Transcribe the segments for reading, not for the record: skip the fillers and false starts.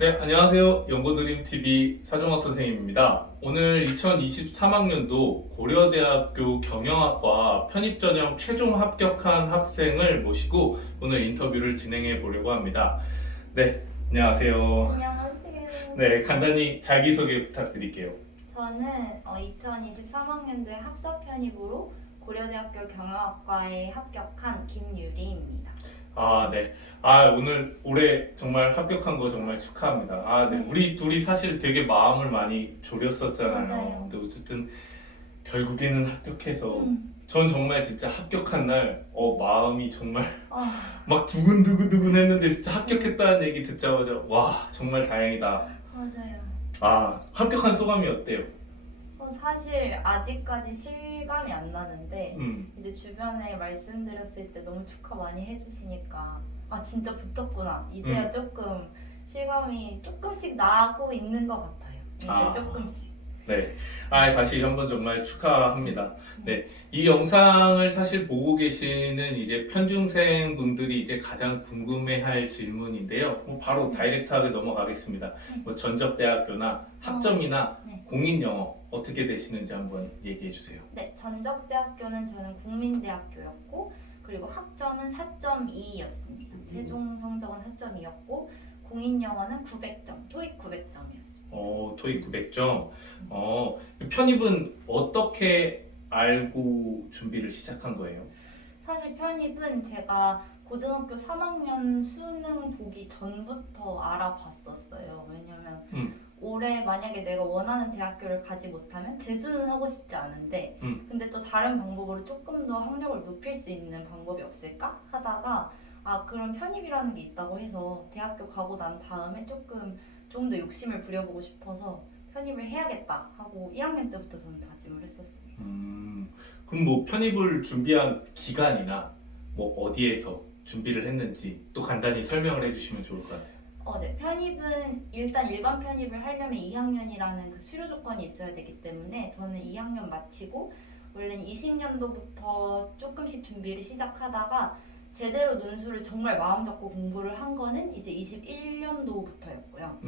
네, 안녕하세요. 연고드림TV 사종학 선생님입니다. 오늘 2023학년도 고려대학교 경영학과 편입전형 최종 합격한 학생을 모시고 오늘 인터뷰를 진행해 보려고 합니다. 네, 안녕하세요. 안녕하세요. 네, 간단히 자기소개 부탁드릴게요. 저는 2023학년도에 학사 편입으로 고려대학교 경영학과에 합격한 김유리입니다. 네. 오늘 올해 정말 합격한 거 정말 축하합니다. 네. 네. 우리 둘이 사실 되게 마음을 많이 졸였었잖아요. 맞아요. 근데 어쨌든 결국에는 합격해서 음. 전 정말 진짜 합격한 날 마음이 정말 아, 막 두근두근두근 했는데 진짜 합격했다는 얘기 듣자마자 와 정말 다행이다. 맞아요. 합격한 소감이 어때요? 사실 아직까지 실감이 안 나는데 음. 이제 주변에 말씀드렸을 때 너무 축하 많이 해주시니까 진짜 붙었구나. 이제야 조금 실감이 조금씩 나고 있는 것 같아요. 이제 조금씩. 네. 다시 한번 정말 축하합니다. 네. 이 영상을 사실 보고 계시는 이제 편중생 분들이 이제 가장 궁금해할 질문인데요. 바로 다이렉트하게 넘어가겠습니다. 전적대학교나 학점이나 네. 공인영어 어떻게 되시는지 한번 얘기해 주세요. 네, 전적대학교는 저는 국민대학교였고 그리고 학점은 4.2였습니다. 최종 성적은 4.2였고 공인영어는 900점, 토익 900점이었습니다. 토익 900점. 편입은 어떻게 알고 준비를 시작한 거예요? 사실 편입은 제가 고등학교 3학년 수능 보기 전부터 알아봤었어요. 왜냐면 올해 만약에 내가 원하는 대학교를 가지 못하면 재수는 하고 싶지 않은데 근데 또 다른 방법으로 조금 더 학력을 높일 수 있는 방법이 없을까 하다가 그런 편입이라는 게 있다고 해서 대학교 가고 난 다음에 조금 더 욕심을 부려보고 싶어서 편입을 해야겠다 하고 1학년 때부터 저는 다짐을 했었습니다. 그럼 뭐 편입을 준비한 기간이나 뭐 어디에서 준비를 했는지 또 간단히 설명을 해주시면 좋을 것 같아요. 네. 편입은 일단 일반 편입을 하려면 2학년이라는 그 수료 조건이 있어야 되기 때문에 저는 2학년 마치고 원래는 20년도부터 조금씩 준비를 시작하다가 제대로 논술을 정말 마음 잡고 공부를 한 거는 이제 21년도부터였고요.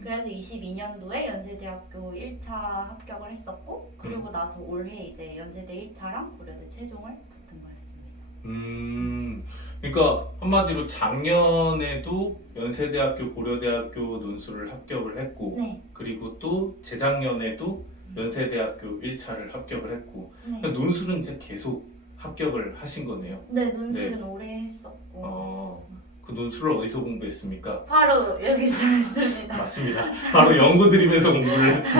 그래서 22년도에 연세대학교 1차 합격을 했었고 그리고 나서 올해 이제 연세대 1차랑 고려대 최종을 붙은 거였습니다. 그러니까 한마디로 작년에도 연세대학교, 고려대학교 논술을 합격을 했고 네. 그리고 또 재작년에도 연세대학교 1차를 합격을 했고 네. 그러니까 논술은 이제 계속 합격을 하신 거네요. 네, 논술은 오래 했었고 그 논술을 어디서 공부했습니까? 바로 여기서 했습니다. 맞습니다. 바로 연고드림에서 공부를 했죠.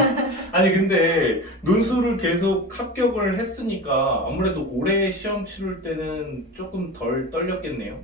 아니 근데 논술을 계속 합격을 했으니까 아무래도 올해 시험 치를 때는 조금 덜 떨렸겠네요.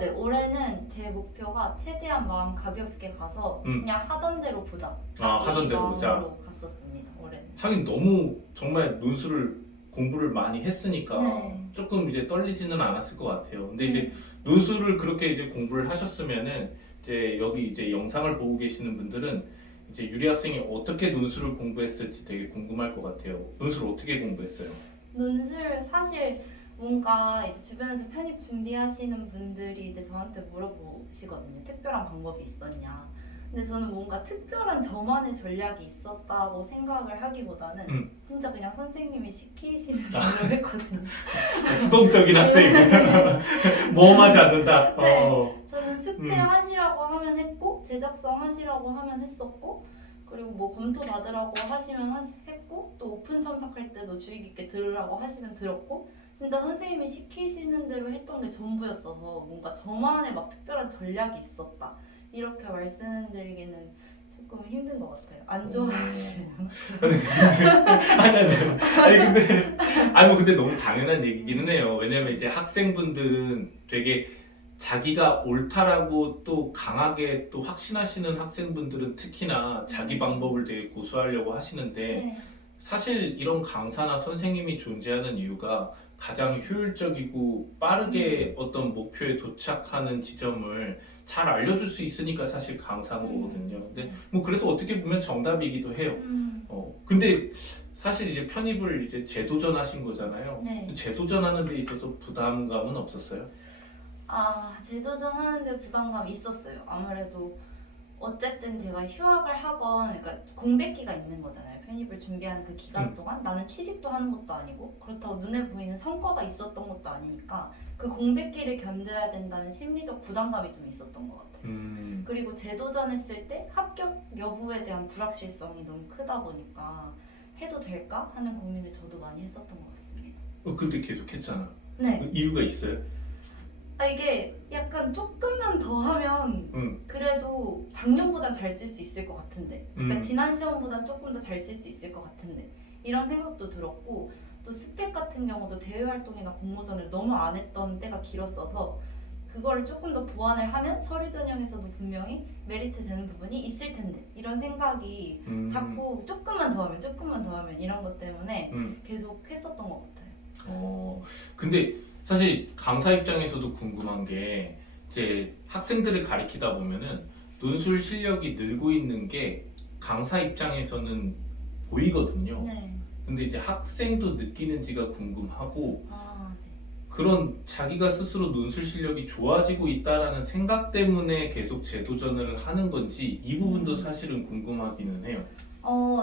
네, 올해는 제 목표가 최대한 마음 가볍게 가서 그냥 하던 대로 보자. 하던 대로 보자. 마음으로 갔었습니다. 올해는. 하긴 너무 정말 논술을 공부를 많이 했으니까 네. 조금 이제 떨리지는 않았을 것 같아요. 근데 이제 논술을 그렇게 이제 공부를 하셨으면은 이제 여기 이제 영상을 보고 계시는 분들은 이제 유리 학생이 어떻게 논술을 공부했을지 되게 궁금할 것 같아요. 논술 어떻게 공부했어요? 논술 사실 뭔가 이제 주변에서 편입 준비하시는 분들이 이제 저한테 물어보시거든요. 특별한 방법이 있었냐. 근데 저는 뭔가 특별한 저만의 전략이 있었다고 생각을 하기보다는 진짜 그냥 선생님이 시키시는 대로 했거든요. 수동적인 학생. 모험하지 않는다. 네. 저는 숙제 하시라고 하면 했고 제작성 하시라고 하면 했었고 그리고 뭐 검토 받으라고 하시면 했고 또 오픈 참석할 때도 주의 깊게 들으라고 하시면 들었고 진짜 선생님이 시키시는 대로 했던 게 전부였어서 뭔가 저만의 막 특별한 전략이 있었다 이렇게 말씀드리기는 조금 힘든 것 같아요. 안 좋아하시면. 근데 너무 당연한 얘기기는 해요. 왜냐면 이제 학생분들은 되게 자기가 옳다라고 또 강하게 또 확신하시는 학생분들은 특히나 자기 방법을 되게 고수하려고 하시는데 네. 사실 이런 강사나 선생님이 존재하는 이유가 가장 효율적이고 빠르게 어떤 목표에 도착하는 지점을 잘 알려줄 수 있으니까 사실 강사인 거거든요. 근데 뭐 그래서 어떻게 보면 정답이기도 해요. 근데 사실 이제 편입을 이제 재도전하신 거잖아요. 네. 재도전하는 데 있어서 부담감은 없었어요? 재도전 하는데 부담감이 있었어요. 아무래도 어쨌든 제가 휴학을 하건 그러니까 공백기가 있는 거잖아요. 편입을 준비하는 그 기간 동안 나는 취직도 하는 것도 아니고 그렇다고 눈에 보이는 성과가 있었던 것도 아니니까 그 공백기를 견뎌야 된다는 심리적 부담감이 좀 있었던 것 같아요. 그리고 재도전했을 때 합격 여부에 대한 불확실성이 너무 크다 보니까 해도 될까 하는 고민을 저도 많이 했었던 것 같습니다. 근데 계속 했잖아. 네. 이유가 있어요? 이게 약간 조금만 더 하면 그래도 작년보단 잘 쓸 수 있을 것 같은데 그러니까 지난 시험보단 조금 더 잘 쓸 수 있을 것 같은데 이런 생각도 들었고 또 스펙 같은 경우도 대외 활동이나 공모전을 너무 안 했던 때가 길었어서 그거를 조금 더 보완을 하면 서류 전형에서도 분명히 메리트 되는 부분이 있을 텐데 이런 생각이 자꾸 조금만 더 하면 이런 것 때문에 계속 했었던 것 같아요. 근데 사실 강사 입장에서도 궁금한 게 이제 학생들을 가리키다 보면은 논술 실력이 늘고 있는 게 강사 입장에서는 보이거든요. 네. 근데 이제 학생도 느끼는지가 궁금하고 네. 그런 자기가 스스로 논술 실력이 좋아지고 있다라는 생각 때문에 계속 재도전을 하는 건지 이 부분도 사실은 궁금하기는 해요.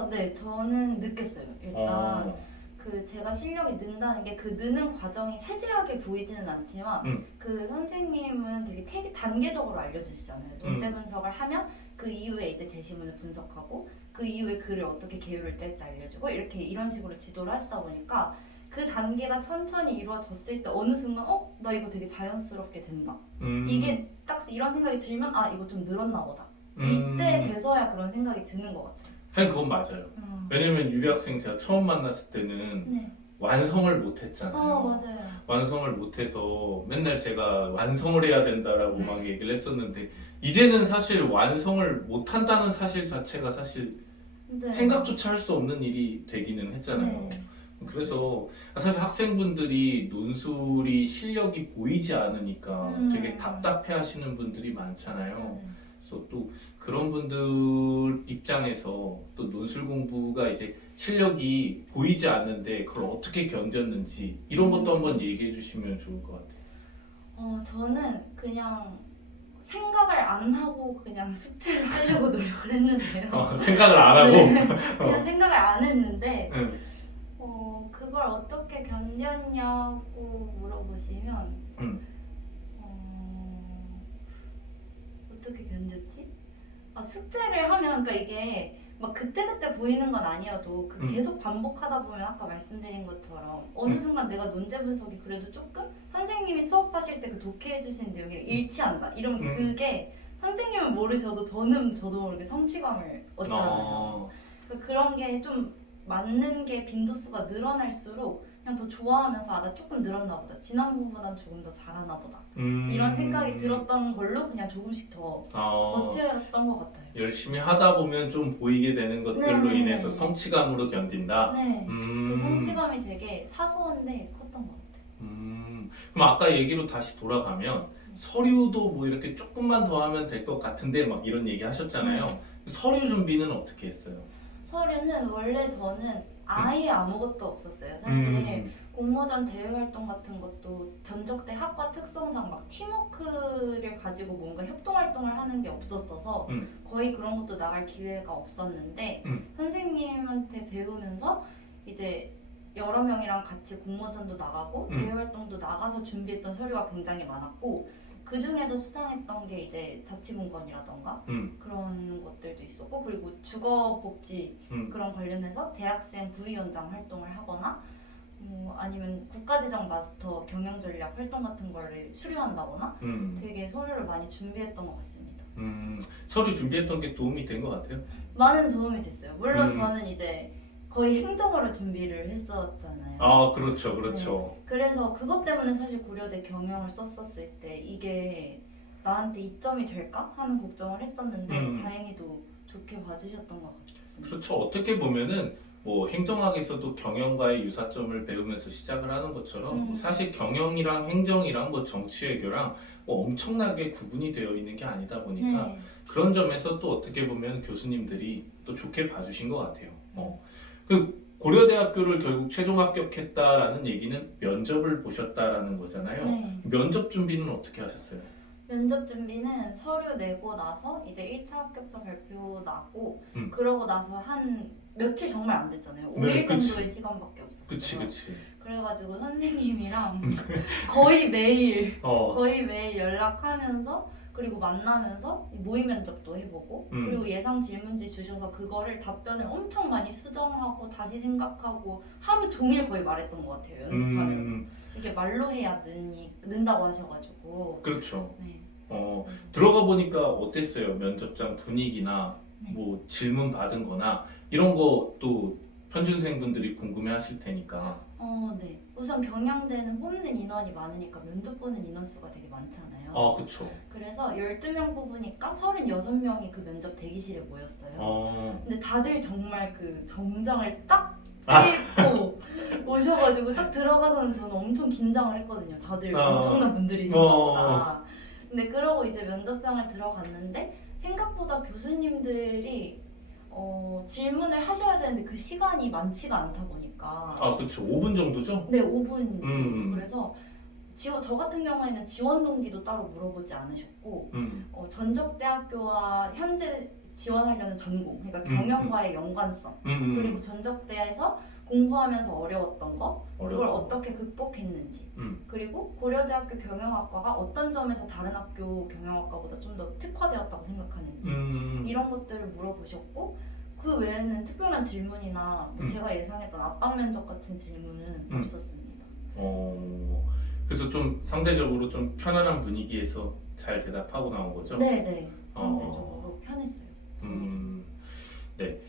네, 저는 느꼈어요. 일단 그 제가 실력이 는다는 게 그 느는 과정이 세세하게 보이지는 않지만 그 선생님은 되게 책이 단계적으로 알려주시잖아요. 논제 분석을 하면 그 이후에 이제 제시문을 분석하고 그 이후에 글을 어떻게 계율을 짤지 알려주고 이렇게 이런 식으로 지도를 하시다 보니까 그 단계가 천천히 이루어졌을 때 어느 순간 나 이거 되게 자연스럽게 된다. 이게 딱 이런 생각이 들면 이거 좀 늘었나 보다. 이때 돼서야 그런 생각이 드는 것 같아요. 하긴 그건 맞아요. 왜냐면 유리 학생 제가 처음 만났을 때는 네. 완성을 못했잖아요. 맞아요. 완성을 못해서 맨날 제가 완성을 해야 된다라고 막 얘기를 했었는데 이제는 사실 완성을 못한다는 사실 자체가 사실 네. 생각조차 할 수 없는 일이 되기는 했잖아요. 네. 그래서 사실 학생분들이 논술이 실력이 보이지 않으니까 되게 답답해 하시는 분들이 많잖아요. 그래서 또 그런 분들 입장에서 또 논술 공부가 이제 실력이 보이지 않는데 그걸 어떻게 견뎠는지 이런 것도 한번 얘기해 주시면 좋을 것 같아요. 저는 그냥 생각을 안 하고 그냥 숙제를 하려고 노력을 했는데요. 생각을 안 하고? 네. 그냥 생각을 안 했는데 응. 그걸 어떻게 견뎠냐고 물어보시면 어떻게 견뎠지? 숙제를 하면 그러니까 이게 막 그때그때 보이는 건 아니어도 계속 반복하다 보면 아까 말씀드린 것처럼 어느 순간 내가 논제 분석이 그래도 조금 선생님이 수업하실 때 그 독해해 주신 내용이랑 일치한다 이러면 그게 선생님은 모르셔도 저도 모르게 성취감을 얻잖아요. 그런 게 좀 맞는 게 빈도수가 늘어날수록 그냥 더 좋아하면서 나 조금 늘었나 보다. 지난번보단 조금 더 잘하나 보다. 이런 생각이 들었던 걸로 그냥 조금씩 더 버텨왔던 것 같아요. 열심히 하다 보면 좀 보이게 되는 것들로 인해서 성취감으로 견딘다? 네. 그 성취감이 되게 사소한데 컸던 것 같아요. 그럼 아까 얘기로 다시 돌아가면 서류도 뭐 이렇게 조금만 더 하면 될 것 같은데 막 이런 얘기 하셨잖아요. 서류 준비는 어떻게 했어요? 서류는 원래 저는 아예 아무것도 없었어요. 사실 공모전 대외 활동 같은 것도 전적대 학과 특성상 막 팀워크를 가지고 뭔가 협동 활동을 하는 게 없었어서 거의 그런 것도 나갈 기회가 없었는데 선생님한테 배우면서 이제 여러 명이랑 같이 공모전도 나가고 대외 활동도 나가서 준비했던 서류가 굉장히 많았고 그 중에서 수상했던 게 이제 자치문건이라던가 그런 것들도 있었고 그리고 주거복지 그런 관련해서 대학생 부위원장 활동을 하거나 아니면 국가지정 마스터 경영전략 활동 같은 거를 수료한다거나 되게 서류를 많이 준비했던 것 같습니다. 서류 준비했던 게 도움이 된 것 같아요? 많은 도움이 됐어요. 물론 저는 이제 거의 행정어를 준비를 했었잖아요. 그렇죠. 네. 그래서 그것 때문에 사실 고려대 경영을 썼었을 때 이게 나한테 이점이 될까 하는 걱정을 했었는데 다행히도 좋게 봐주셨던 것 같습니다. 그렇죠. 어떻게 보면은 뭐 행정학에서도 경영과의 유사점을 배우면서 시작을 하는 것처럼 뭐 사실 경영이랑 행정이랑 뭐 정치외교랑 뭐 엄청나게 구분이 되어 있는 게 아니다 보니까 그런 점에서 또 어떻게 보면 교수님들이 또 좋게 봐주신 것 같아요. 그 고려대학교를 결국 최종 합격했다라는 얘기는 면접을 보셨다라는 거잖아요. 면접 준비는 어떻게 하셨어요? 면접 준비는 서류 내고 나서 이제 1차 합격자 발표 나고 음. 그러고 나서 한 며칠 정말 안 됐잖아요. 5일 네, 그치. 정도의 시간밖에 없었어요. 그치. 그래가지고 선생님이랑 거의 매일 어, 거의 매일 연락하면서 그리고 만나면서 모의 면접도 해보고 음. 그리고 예상 질문지 주셔서 그거를 답변을 엄청 많이 수정하고 다시 생각하고 하루 종일 거의 말했던 것 같아요. 연습하면서. 이게 말로 해야 는다고 하셔가지고 그렇죠. 네. 들어가 보니까 어땠어요? 면접장 분위기나 네. 뭐 질문 받은 거나 이런 거 또 편준생분들이 궁금해 하실 테니까. 네. 우선 경영대는 뽑는 인원이 많으니까 면접 보는 인원 수가 되게 많잖아요. 그쵸. 그래서 12명 뽑으니까 36명이 그 면접 대기실에 모였어요. 근데 다들 정말 그 정장을 딱 입고 오셔가지고 딱 들어가서는 저는 엄청 긴장을 했거든요. 다들 엄청난 분들이신가 보다. 근데 그러고 이제 면접장을 들어갔는데 생각보다 교수님들이 질문을 하셔야 되는데 그 시간이 많지가 않다 보니까 그쵸. 5분 정도죠? 네, 5분. 그래서 저 같은 경우에는 지원 동기도 따로 물어보지 않으셨고 전적대학교와 현재 지원하려는 전공, 그러니까 경영과의 연관성 그리고 전적대에서 공부하면서 어려웠던 거 그걸 어떻게 극복했는지 그리고 고려대학교 경영학과가 어떤 점에서 다른 학교 경영학과보다 좀 더 특화되었다고 생각하는지 이런 것들을 물어보셨고 그 외에는 특별한 질문이나 제가 예상했던 압박 면접 같은 질문은 없었습니다. 그래서 좀 상대적으로 좀 편안한 분위기에서 잘 대답하고 나온 거죠? 네네. 상대적으로 편했어요. 네.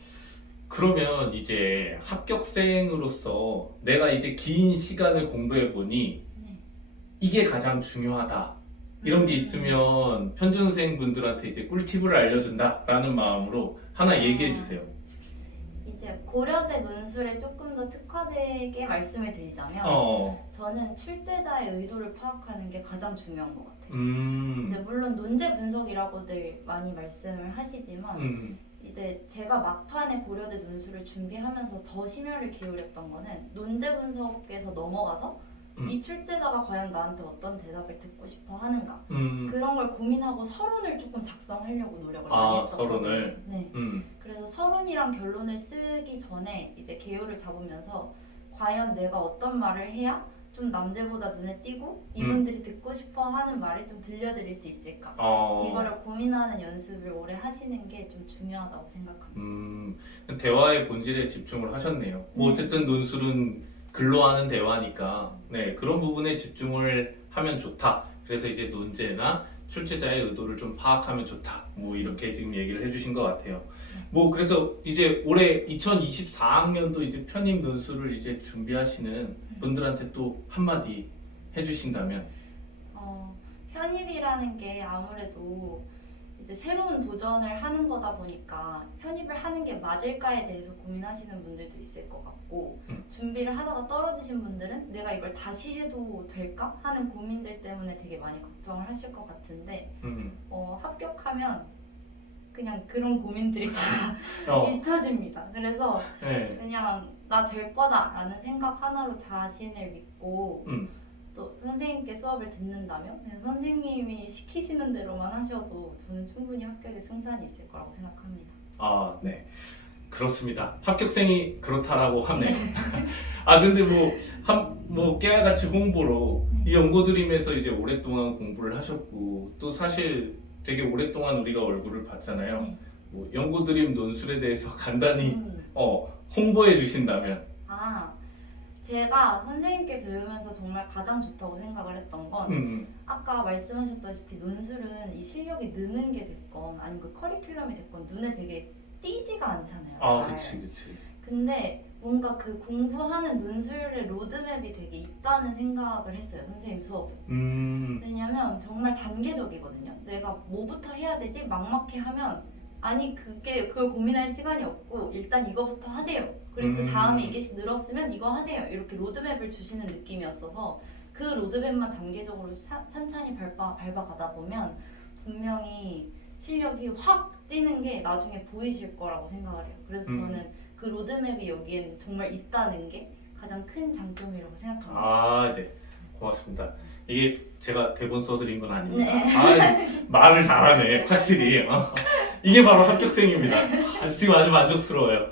그러면 이제 합격생으로서 내가 이제 긴 시간을 공부해 보니 이게 가장 중요하다. 이런 게 있으면 편준생 분들한테 이제 꿀팁을 알려준다라는 마음으로 하나 얘기해 주세요. 이제 고려대 논술에 조금 더 특화되게 말씀을 드리자면 저는 출제자의 의도를 파악하는 게 가장 중요한 것 같아요. 이제 물론 논제 분석이라고들 많이 말씀을 하시지만 이제 제가 막판에 고려대 논술을 준비하면서 더 심혈을 기울였던 거는 논제 분석에서 넘어가서 이 출제자가 과연 나한테 어떤 대답을 듣고 싶어 하는가 그런 걸 고민하고 서론을 조금 작성하려고 노력을 많이 했었거든요. 서론을? 네. 그래서 서론이랑 결론을 쓰기 전에 이제 개요를 잡으면서 과연 내가 어떤 말을 해야 좀 남들보다 눈에 띄고 이분들이 듣고 싶어 하는 말을 좀 들려드릴 수 있을까 이거를 고민하는 연습을 오래 하시는 게 좀 중요하다고 생각합니다. 대화의 본질에 집중을 하셨네요. 뭐 어쨌든 논술은 글로 하는 대화니까 그런 부분에 집중을 하면 좋다. 그래서 이제 논제나 출제자의 의도를 좀 파악하면 좋다. 뭐 이렇게 지금 얘기를 해주신 것 같아요. 뭐 그래서 이제 올해 2024학년도 이제 편입 논술을 이제 준비하시는 분들한테 또 한마디 해주신다면? 편입이라는 게 아무래도 이제 새로운 도전을 하는 거다 보니까 편입을 하는 게 맞을까에 대해서 고민하시는 분들도 있을 것 같고 준비를 하다가 떨어지신 분들은 내가 이걸 다시 해도 될까 하는 고민들 때문에 되게 많이 걱정을 하실 것 같은데 합격하면 그냥 그런 고민들이 다 잊혀집니다. 그래서 그냥 나 될 거다라는 생각 하나로 자신을 믿고 또 선생님께 수업을 듣는다면 그냥 선생님이 시키시는 대로만 하셔도 저는 충분히 합격에 승산이 있을 거라고 생각합니다. 네. 그렇습니다. 합격생이 그렇다라고 하네요. 근데 뭐 깨알같이 홍보로 이 연고드림에서 이제 오랫동안 공부를 하셨고 또 사실 되게 오랫동안 우리가 얼굴을 봤잖아요. 뭐 연고드림 논술에 대해서 간단히 홍보해 주신다면? 제가 선생님께 배우면서 정말 가장 좋다고 생각을 했던 건 아까 말씀하셨다시피 논술은 이 실력이 느는 게 됐건 아니면 그 커리큘럼이 됐건 눈에 되게 띄지가 않잖아요. 그치. 근데 뭔가 그 공부하는 논술의 로드맵이 되게 있다는 생각을 했어요. 선생님 수업은. 왜냐면 정말 단계적이거든요. 내가 뭐부터 해야 되지? 막막해 하면 그걸 고민할 시간이 없고 일단 이거부터 하세요. 그리고 그 다음에 이게 늘었으면 이거 하세요. 이렇게 로드맵을 주시는 느낌이었어서 그 로드맵만 단계적으로 찬찬히 밟아가다 보면 분명히 실력이 확 뛰는 게 나중에 보이실 거라고 생각을 해요. 그래서 저는 그 로드맵이 여기엔 정말 있다는 게 가장 큰 장점이라고 생각합니다. 네. 고맙습니다. 이게 제가 대본 써드린 건 아닙니다. 네. 말을 잘하네, 확실히. 이게 바로 합격생입니다. 지금 아주 만족스러워요.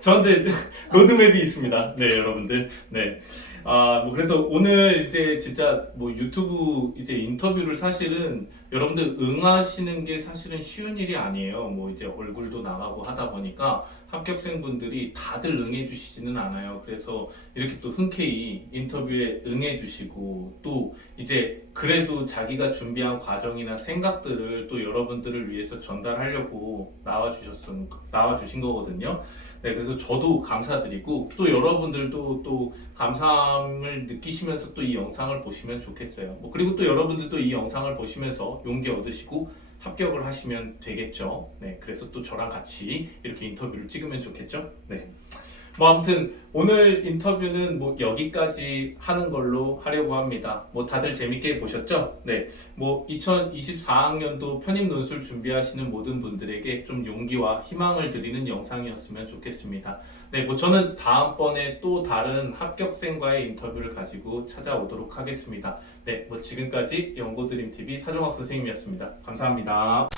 저한테 로드맵이 있습니다. 네, 여러분들. 네. 뭐 그래서 오늘 이제 진짜 뭐 유튜브 이제 인터뷰를 사실은 여러분들 응하시는 게 사실은 쉬운 일이 아니에요. 뭐 이제 얼굴도 나가고 하다 보니까 합격생분들이 다들 응해주시지는 않아요. 그래서 이렇게 또 흔쾌히 인터뷰에 응해주시고 또 이제 그래도 자기가 준비한 과정이나 생각들을 또 여러분들을 위해서 전달하려고 나와주신 거거든요. 네, 그래서 저도 감사드리고 또 여러분들도 또 감사함을 느끼시면서 또 이 영상을 보시면 좋겠어요. 뭐 그리고 또 여러분들도 이 영상을 보시면서 용기 얻으시고 합격을 하시면 되겠죠. 네, 그래서 또 저랑 같이 이렇게 인터뷰를 찍으면 좋겠죠. 네. 뭐 아무튼 오늘 인터뷰는 뭐 여기까지 하는 걸로 하려고 합니다. 뭐 다들 재밌게 보셨죠? 네. 뭐 2024학년도 편입 논술 준비하시는 모든 분들에게 좀 용기와 희망을 드리는 영상이었으면 좋겠습니다. 네, 뭐 저는 다음번에 또 다른 합격생과의 인터뷰를 가지고 찾아오도록 하겠습니다. 네, 뭐 지금까지 연고드림TV 사정학 선생님이었습니다. 감사합니다.